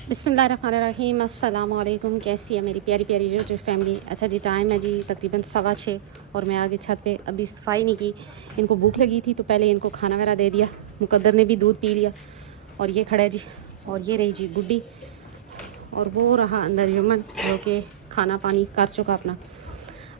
बिस्मिल्लाहिर्रहमानिर्रहीम। अस्सलाम वालेकुम। कैसी है मेरी प्यारी प्यारी जो फैमिली। अच्छा जी, टाइम है जी तकरीबन 6:15 और मैं आगे छत पे अभी सफाई नहीं की। इनको भूख लगी थी तो पहले इनको खाना वगैरह दे दिया। मुकद्दर ने भी दूध पी लिया और ये खड़ा है जी। और ये रही जी गुड्डी और वो रहा अंदर यमन जो कि खाना पानी कर चुका अपना।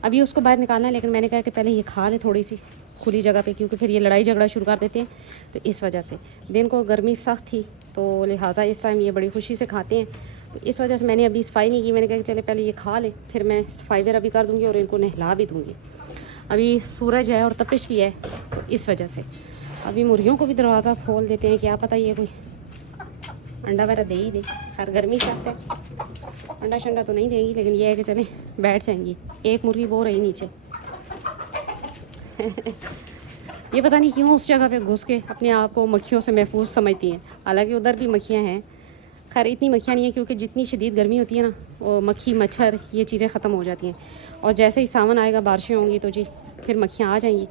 अभी उसको बाहर निकालना है, लेकिन मैंने कहा कि पहले ये खा ले थोड़ी सी खुली जगह पे, क्योंकि फिर ये लड़ाई झगड़ा शुरू कर देते हैं। तो इस वजह से दिन को गर्मी सख्त थी तो लिहाजा इस टाइम ये बड़ी खुशी से खाते हैं। तो इस वजह से मैंने अभी सफाई नहीं की। मैंने कहा कि चले पहले ये खा ले, फिर मैं सफाई वगैरह भी कर दूँगी और इनको नहला भी दूँगी। अभी सूरज है और तपिश भी है, तो इस वजह से अभी मुर्गियों को भी दरवाज़ा खोल देते हैं। क्या पता ये कोई अंडा वगैरह दे ही दे। हर गर्मी सख्त है, अंडा शंडा तो नहीं देगी, लेकिन ये है कि चले बैठ जाएंगी। एक मुर्गी वो रही नीचे ये पता नहीं क्यों उस जगह पे घुस के अपने आप को मक्खियों से महफूज समझती हैं। हालांकि उधर भी मक्खियाँ हैं, खैर इतनी मक्खियाँ नहीं है, क्योंकि जितनी शदीद गर्मी होती है ना, वो मक्खी मच्छर ये चीज़ें ख़त्म हो जाती हैं। और जैसे ही सावन आएगा, बारिशें होंगी, तो जी फिर मक्खियाँ आ जाएंगी।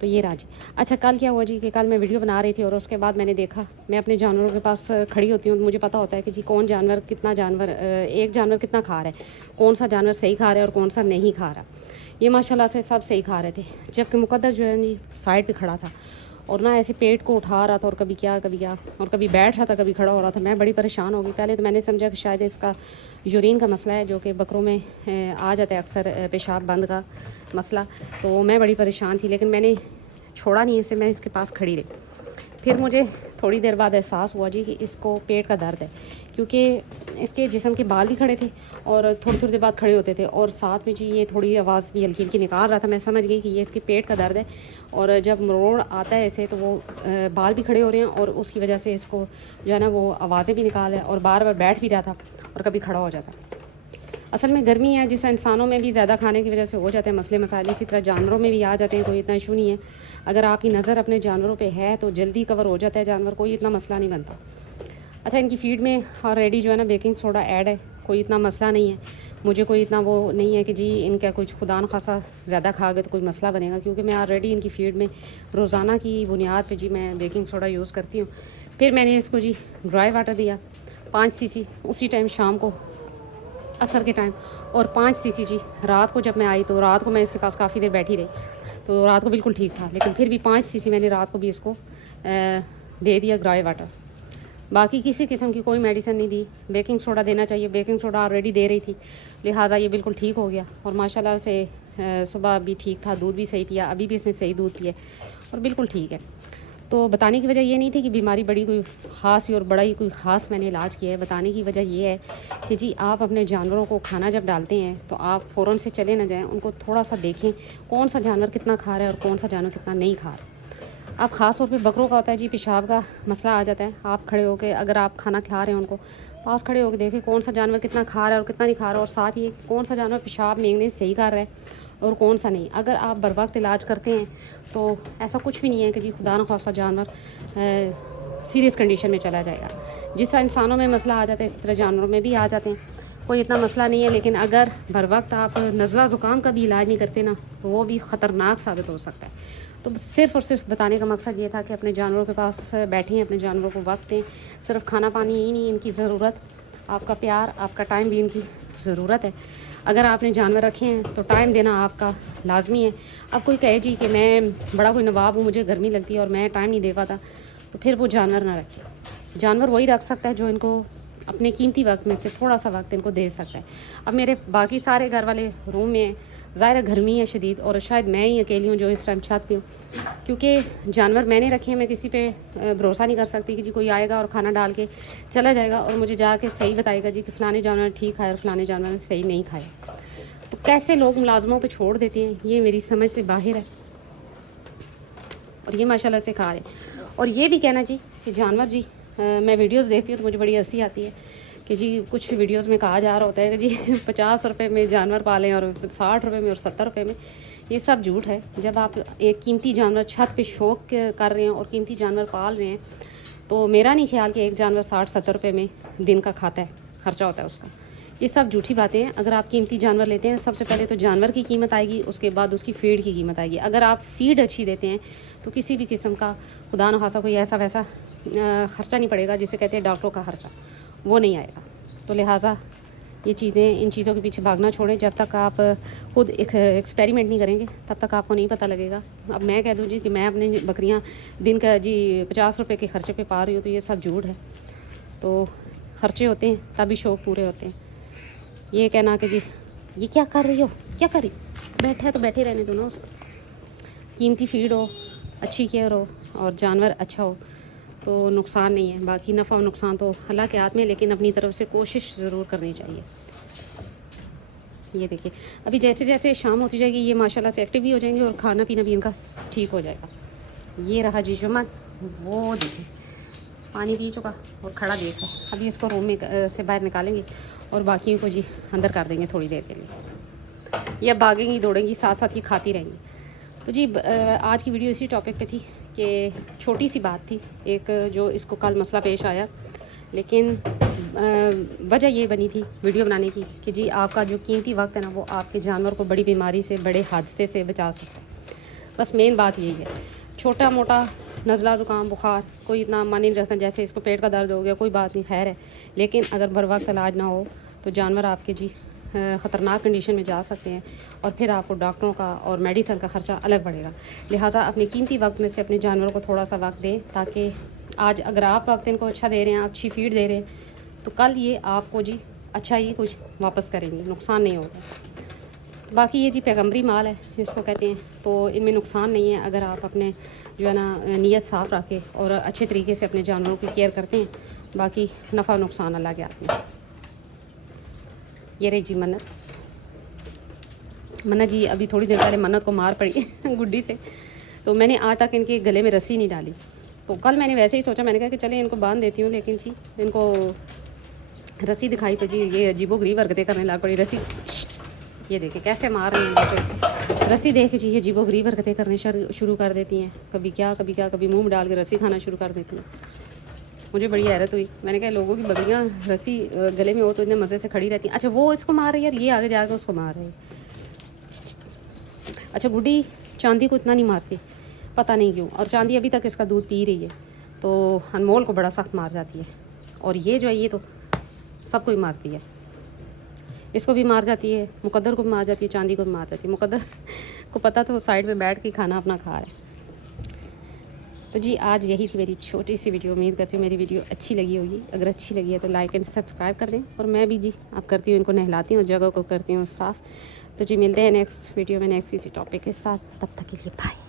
तो ये राजी। अच्छा, कल क्या हुआ जी कि कल मैं वीडियो बना रही थी और उसके बाद मैंने देखा, मैं अपने जानवरों के पास खड़ी होती हूँ तो मुझे पता होता है कि जी कौन जानवर कितना जानवर एक जानवर कितना खा रहा है, कौन सा जानवर सही खा रहा है और कौन सा नहीं खा रहा। ये माशाल्लाह से सब सही खा रहे थे, जबकि मुकद्दर जो है नी साइड पे खड़ा था और ना ऐसे पेट को उठा रहा था और कभी क्या और कभी बैठ रहा था, कभी खड़ा हो रहा था। मैं बड़ी परेशान हो गई। पहले तो मैंने समझा कि शायद इसका यूरिन का मसला है, जो कि बकरों में आ जाता है अक्सर, पेशाब बंद का मसला। तो मैं बड़ी परेशान थी, लेकिन मैंने छोड़ा नहीं इसे, मैं इसके पास खड़ी रही। फिर मुझे थोड़ी देर बाद एहसास हुआ जी कि इसको पेट का दर्द है, क्योंकि इसके जिस्म के बाल भी खड़े थे और थोड़ी थोड़ी देर बाद खड़े होते थे, और साथ में जी ये थोड़ी आवाज़ भी हल्की हल्की निकाल रहा था। मैं समझ गई कि ये इसके पेट का दर्द है। और जब मरोड़ आता है ऐसे तो वो बाल भी खड़े हो रहे हैं और उसकी वजह से इसको जो है ना वो आवाज़ें भी निकाल है और बार बार बैठ भी रहा था और कभी खड़ा हो जाता। असल में गर्मी है जिस इंसानों में भी ज़्यादा खाने की वजह से हो जाते हैं मसले मसाइल, इसी तरह जानवरों में भी आ जाते हैं। कोई इतना इशू नहीं है, अगर आपकी नज़र अपने जानवरों पे है तो जल्दी कवर हो जाता है जानवर, कोई इतना मसला नहीं बनता। अच्छा, इनकी फ़ीड में ऑलरेडी जो है ना बेकिंग सोडा ऐड है, कोई इतना मसला नहीं है। मुझे कोई इतना वो नहीं है कि जी इनका कुछ खुदा न खासा ज़्यादा खा गए तो कोई मसला बनेगा, क्योंकि मैं ऑलरेडी इनकी फ़ीड में रोज़ाना की बुनियाद पे जी मैं बेकिंग सोडा यूज़ करती हूँ। फिर मैंने इसको जी ड्राई वाटर दिया 5 सीसी उसी टाइम शाम को असर के टाइम, और 5 सीसी जी रात को जब मैं आई। तो रात को मैं इसके पास काफ़ी देर बैठी रही, तो रात को बिल्कुल ठीक था, लेकिन फिर भी 5 सीसी मैंने रात को भी इसको दे दिया ड्राई वाटर। बाकी किसी किस्म की कोई मेडिसिन नहीं दी। बेकिंग सोडा देना चाहिए, बेकिंग सोडा ऑलरेडी दे रही थी, लिहाजा ये बिल्कुल ठीक हो गया। और माशाल्लाह से सुबह भी ठीक था, दूध भी सही पिया, अभी भी इसने सही दूध पिया और बिल्कुल ठीक है। तो बताने की वजह ये नहीं थी कि बीमारी बड़ी कोई ख़ास ही और बड़ा ही कोई ख़ास मैंने इलाज किया है। बताने की वजह ये है कि जी आप अपने जानवरों को खाना जब डालते हैं तो आप फ़ौरन से चले ना जाएं, उनको थोड़ा सा देखें कौन सा जानवर कितना खा रहा है और कौन सा जानवर कितना नहीं खा रहा। अब ख़ास तौर पे बकरों का होता है जी पेशाब का मसला आ जाता है। आप खड़े होकर अगर आप खाना खिला रहे हैं उनको, पास खड़े होकर देखें कौन सा जानवर कितना खा रहा है और कितना नहीं खा रहा, और साथ ही कौन सा जानवर पेशाब मेंगने सही कर रहा है और कौन सा नहीं। अगर आप बर वक्त इलाज करते हैं तो ऐसा कुछ भी नहीं है कि जी खुदा न खास्ता जानवर सीरियस कंडीशन में चला जाएगा। जिस तरह इंसानों में मसला आ जाता है इसी तरह जानवरों में भी आ जाते हैं, कोई इतना मसला नहीं है। लेकिन अगर बर वक्त आप नज़ला ज़ुकाम का भी इलाज नहीं करते ना, तो वो भी ख़तरनाक साबित हो सकता है। तो सिर्फ़ और सिर्फ बताने का मकसद ये था कि अपने जानवरों के पास बैठें, अपने जानवरों को वक्त दें। सिर्फ खाना पानी ही नहीं इनकी ज़रूरत, आपका प्यार, आपका टाइम भी इनकी ज़रूरत है। अगर आपने जानवर रखे हैं तो टाइम देना आपका लाजमी है। अब कोई कहे जी कि मैं बड़ा कोई नवाब हूँ, मुझे गर्मी लगती है और मैं टाइम नहीं दे पाता, तो फिर वो जानवर ना रखे। जानवर वही रख सकता है जो इनको अपने कीमती वक्त में से थोड़ा सा वक्त इनको दे सकता है। अब मेरे बाकी सारे घर वाले रूम में, ज़ाहिर है गर्मी है शदीद और शायद मैं ही अकेली हूँ जो इस टाइम छत पे हूँ, क्योंकि जानवर मैंने रखे हैं। मैं किसी पे भरोसा नहीं कर सकती कि जी कोई आएगा और खाना डाल के चला जाएगा और मुझे जाके सही बताएगा जी कि फ़लाने जानवर ठीक खाए और फ़लाने जानवर ने सही नहीं खाए। तो कैसे लोग मुलाजमों पे छोड़ देते हैं ये मेरी समझ से बाहर है। और ये माशाल्लाह से खा रहे हैं। और ये भी कहना जी कि जानवर जी मैं वीडियोस देखती हूँ तो मुझे बड़ी हंसी आती है कि जी कुछ वीडियोस में कहा जा रहा होता है कि जी 50 रुपये में जानवर पालें और 60 रुपये में और 70 रुपये में। ये सब झूठ है। जब आप एक कीमती जानवर छत पे शौक कर रहे हैं और कीमती जानवर पाल रहे हैं, तो मेरा नहीं ख्याल कि एक जानवर 60-70 रुपये में दिन का खाता है, खर्चा होता है उसका। ये सब झूठी बातें हैं। अगर आप कीमती जानवर लेते हैं, सबसे पहले तो जानवर की कीमत आएगी, उसके बाद उसकी फ़ीड की कीमत आएगी। अगर आप फ़ीड अच्छी देते हैं तो किसी भी किस्म का खुदा न खासा कोई ऐसा वैसा ख़र्चा नहीं पड़ेगा जिसे कहते हैं डॉक्टरों का ख़र्चा। वो नहीं आएगा। तो लिहाजा ये चीज़ें, इन चीज़ों के पीछे भागना छोड़ें। जब तक आप खुद एक्सपेरिमेंट नहीं करेंगे तब तक आपको नहीं पता लगेगा। अब मैं कह दूँ जी कि मैं अपनी बकरियां दिन का जी 50 रुपये के खर्चे पे पा रही हूँ, तो ये सब झूठ है। तो खर्चे होते हैं तभी शौक़ पूरे होते हैं। ये कहना कि जी ये क्या कर रही हो, क्या कर रही हो, बैठे तो बैठे रहने दो ना उसको। कीमती फीड हो, अच्छी केयर हो और जानवर अच्छा हो तो नुकसान नहीं है। बाकी नफ़ा और नुकसान तो अल्लाह के हाथ में, लेकिन अपनी तरफ से कोशिश ज़रूर करनी चाहिए। ये देखिए अभी जैसे जैसे शाम होती जाएगी ये माशाल्लाह से एक्टिव भी हो जाएंगे और खाना पीना भी इनका ठीक हो जाएगा। ये रहा जी जुम्मन, वो देखिए पानी पी चुका और खड़ा देख है। अभी इसको रूम में से बाहर निकालेंगे और बाकियों को जी अंदर कर देंगे थोड़ी देर के लिए। ये भागेंगी दौड़ेंगी, साथ साथ ये खाती रहेंगी। तो जी आज की वीडियो इसी टॉपिक पे थी कि छोटी सी बात थी एक, जो इसको कल मसला पेश आया, लेकिन वजह ये बनी थी वीडियो बनाने की कि जी आपका जो कीमती वक्त है ना, वो आपके जानवर को बड़ी बीमारी से, बड़े हादसे से बचा सकता। बस मेन बात यही है। छोटा मोटा नज़ला ज़ुकाम बुखार कोई इतना मानी नहीं रखता, जैसे इसको पेट का दर्द हो गया कोई बात नहीं, खैर है। लेकिन अगर बर वक्त इलाज ना हो तो जानवर आपके जी ख़तरनाक कंडीशन में जा सकते हैं और फिर आपको डॉक्टरों का और मेडिसिन का ख़र्चा अलग पड़ेगा। लिहाजा अपने कीमती वक्त में से अपने जानवरों को थोड़ा सा वक्त दें, ताकि आज अगर आप वक्त इनको अच्छा दे रहे हैं, अच्छी फीड दे रहे हैं, तो कल ये आपको जी अच्छा ही कुछ वापस करेंगे, नुकसान नहीं होगा। बाकी ये जी पैगम्बरी माल है जिसको कहते हैं, तो इनमें नुकसान नहीं है अगर आप अपने जो है ना नीयत साफ़ रखें और अच्छे तरीके से अपने जानवरों की केयर करते हैं। बाकी नफ़ा नुकसान अल्लाह के हाथ में। ये रही जी मन्नत जी अभी थोड़ी देर पहले मन्नत को मार पड़ी गुड्डी से, तो मैंने आज तक इनके गले में रस्सी नहीं डाली। तो कल मैंने वैसे ही सोचा, मैंने कहा कि चले इनको बांध देती हूँ, लेकिन जी इनको रस्सी दिखाई तो जी ये अजीबो-गरीब हरकतें करने लग पड़ी। रस्सी ये देखिए कैसे मार रही हैं, जैसे रस्सी देख के जी ये अजीबो-गरीब हरकतें करने शुरू कर देती हैं। कभी क्या कभी मुँह में डाल के रस्सी खाना शुरू कर देती हैं। मुझे बड़ी हैरत हुई, मैंने कहा लोगों की बकरियाँ रस्सी गले में हो तो इतने मज़े से खड़ी रहती हैं। अच्छा वो इसको मार रही है और ये आगे जाकर उसको मार रही है। अच्छा गुड्डी चांदी को इतना नहीं मारती, पता नहीं क्यों, और चांदी अभी तक इसका दूध पी रही है, तो अनमोल को बड़ा सख्त मार जाती है। और ये जो है ये तो सबको ही मारती है, इसको भी मार जाती है, मुकद्दर को भी मार जाती है, चांदी को भी मार जाती है। मुकद्दर को पता तो साइड में बैठ के खाना अपना खा रहा है। तो जी आज यही थी मेरी छोटी सी वीडियो। उम्मीद करती हूँ मेरी वीडियो अच्छी लगी होगी। अगर अच्छी लगी है तो लाइक एंड सब्सक्राइब कर दें। और मैं भी जी आप करती हूँ, इनको नहलाती हूँ, जगह को करती हूँ साफ़। तो जी मिलते हैं नेक्स्ट वीडियो में नेक्स्ट इसी टॉपिक के साथ। तब तक के लिए बाय।